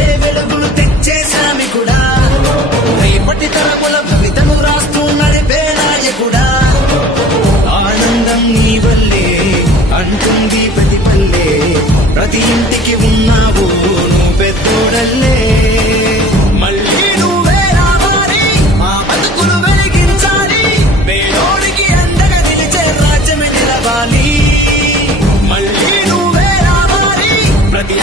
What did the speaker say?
పంచే వెలుగులు తెచ్చే శ్రామికుడా రేపటి తరముల భవితను రాస్తూ నడిపే నాయకుడా ఆనందం నీ వల్లే అంటుంది ప్రతి పల్లె ప్రతి ఇంటికి ఉన్నావు నువ్వు పెద్దోడల్లే మళ్ళీ నువ్వే రావాలి మా బతుకులు వెలిగించాలి పేదోడికి అండగా నిలిచే రాజ్యమే నిలవాలి మళ్ళీ నువ్వే రావాలి ప్రతి